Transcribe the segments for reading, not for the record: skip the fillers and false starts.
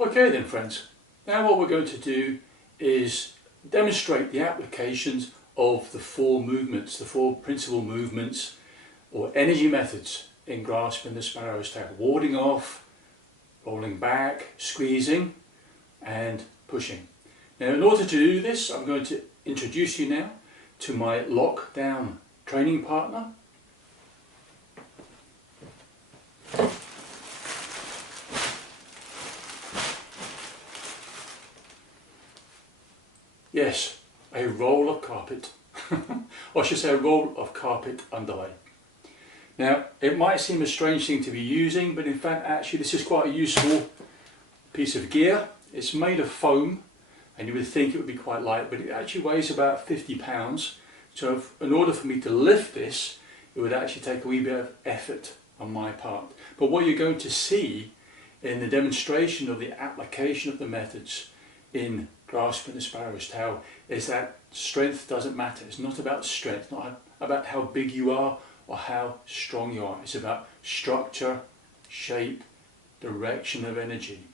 Okay then friends, now what we're going to do is demonstrate the applications of the four movements, the four principal movements or energy methods in Grasping the Sparrow's Tail. Warding off, rolling back, squeezing and pushing. Now in order to do this, I'm going to introduce you now to my lockdown training partner. Yes, a roll of carpet, or I should say a roll of carpet underlay. Now it might seem a strange thing to be using, but in fact actually this is quite a useful piece of gear. It's made of foam and you would think it would be quite light, but it actually weighs about 50 pounds. So in order for me to lift this, it would actually take a wee bit of effort on my part. But what you're going to see in the demonstration of the application of the methods in Grasping the Sparrow's Tail is that strength doesn't matter. It's not about strength, not about how big you are or how strong you are. It's about structure, shape, direction of energy,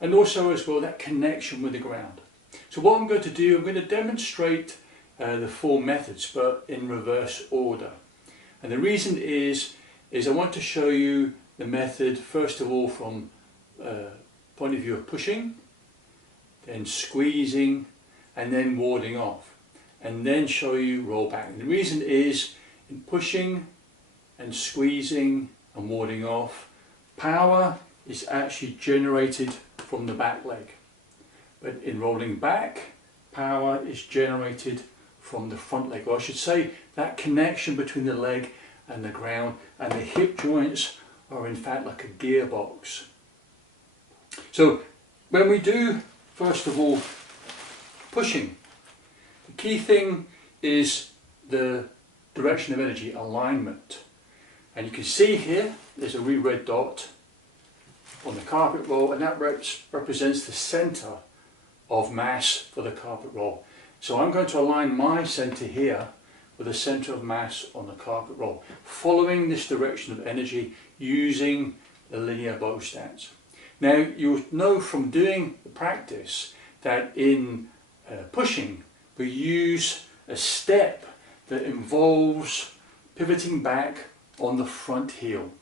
and also as well that connection with the ground. So what I'm going to do, I'm going to demonstrate the four methods but in reverse order, and the reason is I want to show you the method first of all from point of view of pushing, then squeezing and then warding off, and then show you roll back. And the reason is in pushing and squeezing and warding off, power is actually generated from the back leg, but in rolling back, power is generated from the front leg, or I should say that connection between the leg and the ground, and the hip joints are in fact like a gearbox. So when we do first of all pushing, the key thing is the direction of energy, alignment, and you can see here there's a wee red dot on the carpet roll, and that represents the center of mass for the carpet roll. So I'm going to align my center here with the center of mass on the carpet roll, following this direction of energy using the linear bow stance. Now you'll know from doing the practice that in pushing we use a step that involves pivoting back on the front heel.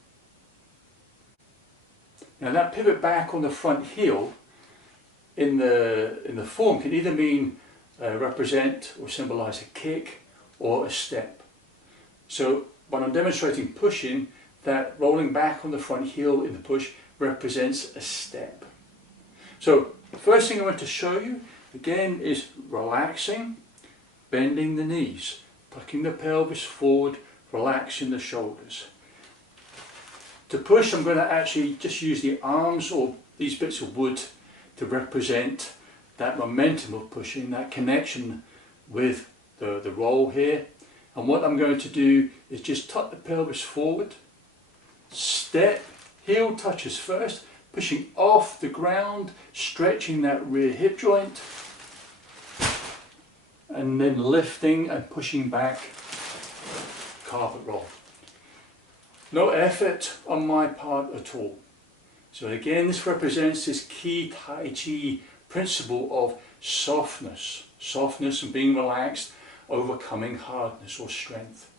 Now that pivot back on the front heel in the form can either mean represent or symbolize a kick or a step. So when I'm demonstrating pushing, that rolling back on the front heel in the push represents a step. So the first thing I want to show you again is relaxing, bending the knees, tucking the pelvis forward, relaxing the shoulders. To push, I'm going to actually just use the arms or these bits of wood to represent that momentum of pushing, that connection with the roll here. And what I'm going to do is just tuck the pelvis forward, step, heel touches first, pushing off the ground, stretching that rear hip joint, and then lifting and pushing back, carpet roll. No effort on my part at all. So again, this represents this key Tai Chi principle of softness and being relaxed, overcoming hardness or strength.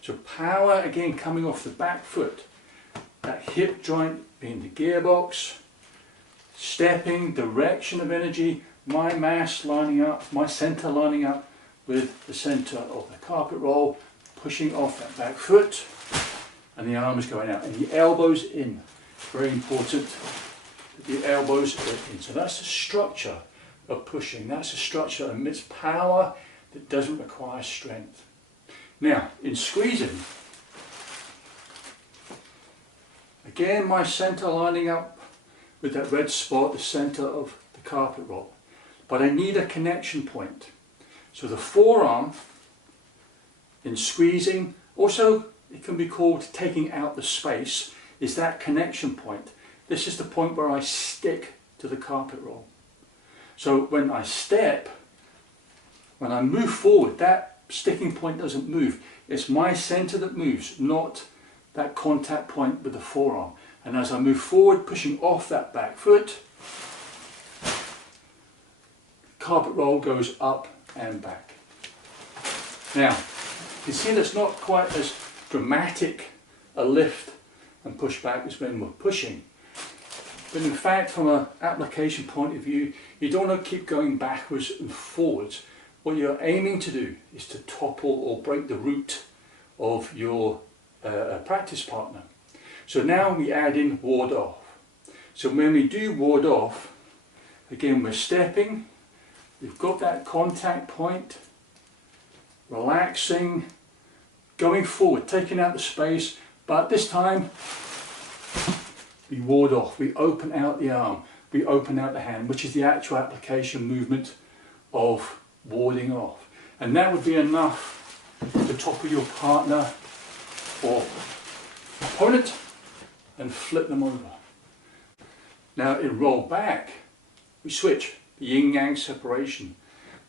So power again coming off the back foot, that hip joint being the gearbox, stepping, direction of energy, my mass lining up, my center lining up with the center of the carpet roll, pushing off that back foot, and the arms going out, and the elbows in. Very important that the elbows are in. So that's the structure of pushing. That's the structure that emits power that doesn't require strength. Now, in squeezing, again my center lining up with that red spot, the center of the carpet roll. But I need a connection point. So the forearm in squeezing, also it can be called taking out the space, is that connection point. This is the point where I stick to the carpet roll. So when I step, when I move forward, that sticking point doesn't move. It's my center that moves, not that contact point with the forearm. And as I move forward, pushing off that back foot, carpet roll goes up and back. Now, you can see that's not quite as dramatic a lift and push back as when we're pushing. But in fact, from an application point of view, you don't want to keep going backwards and forwards. What you're aiming to do is to topple or break the root of your practice partner. So now we add in ward off. So when we do ward off, again we're stepping, we've got that contact point, relaxing, going forward, taking out the space, but this time we ward off, we open out the arm, we open out the hand, which is the actual application movement of warding off. And that would be enough to topple your partner or opponent and flip them over. Now in roll back, we switch, the yin-yang separation.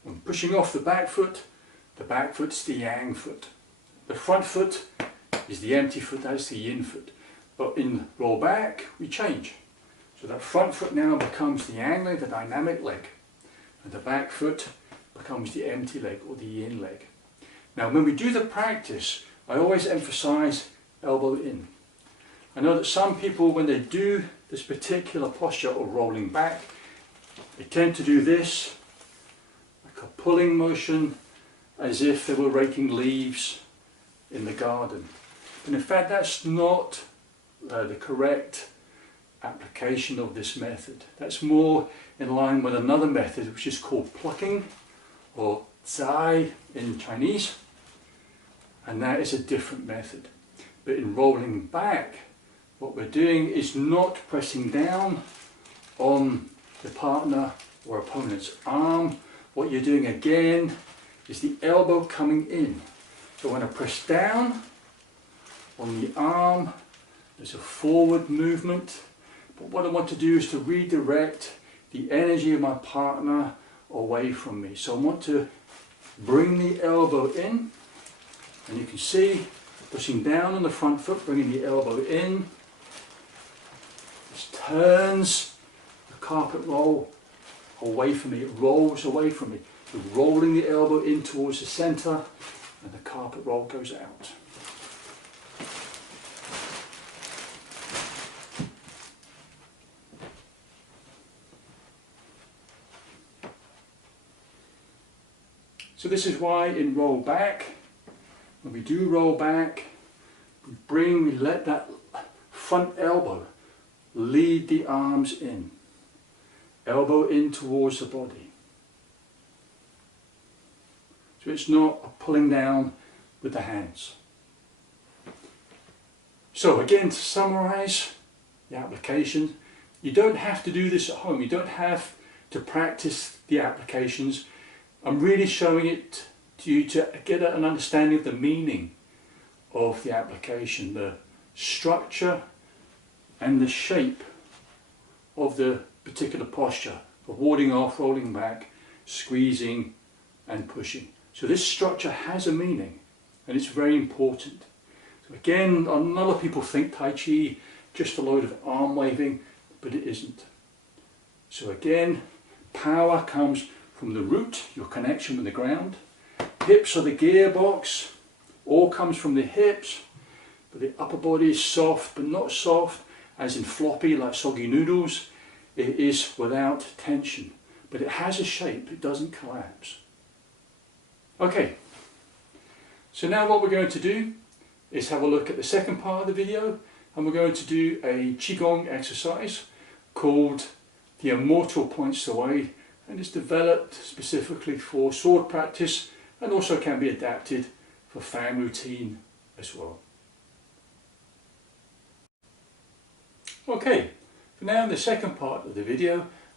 When pushing off the back foot's the yang foot. The front foot is the empty foot, that's the yin foot. But in roll back, we change. So that front foot now becomes the yang leg, the dynamic leg. And the back foot becomes the empty leg or the yin leg. Now when we do the practice, I always emphasize elbow in. I know that some people, when they do this particular posture of rolling back, they tend to do this, like a pulling motion, as if they were raking leaves in the garden. But in fact, that's not the correct application of this method. That's more in line with another method, which is called plucking, or zai in Chinese, and that is a different method. But in rolling back, what we're doing is not pressing down on the partner or opponent's arm. What you're doing again is the elbow coming in. So when I press down on the arm, there's a forward movement. But what I want to do is to redirect the energy of my partner away from me. So I want to bring the elbow in, and you can see pushing down on the front foot, bringing the elbow in. This turns the carpet roll away from me, it rolls away from me. You're rolling the elbow in towards the center and the carpet roll goes out. So this is why in roll back, when we do roll back, we let that front elbow lead the arms in. Elbow in towards the body. So it's not a pulling down with the hands. So again, to summarize the application, you don't have to do this at home. You don't have to practice the applications. I'm really showing it to you to get an understanding of the meaning of the application, the structure and the shape of the particular posture of warding off, rolling back, squeezing and pushing. So this structure has a meaning and it's very important. So again, a lot of people think Tai Chi just a load of arm waving, but it isn't. So again, power comes from the root, your connection with the ground. Hips are the gearbox, all comes from the hips, but the upper body is soft, but not soft as in floppy like soggy noodles. It is without tension, but it has a shape, it doesn't collapse. Okay, so now what we're going to do is have a look at the second part of the video, and we're going to do a Qigong exercise called the Immortal Points Away, and it's developed specifically for sword practice and also can be adapted for fan routine as well. Okay, for now in the second part of the video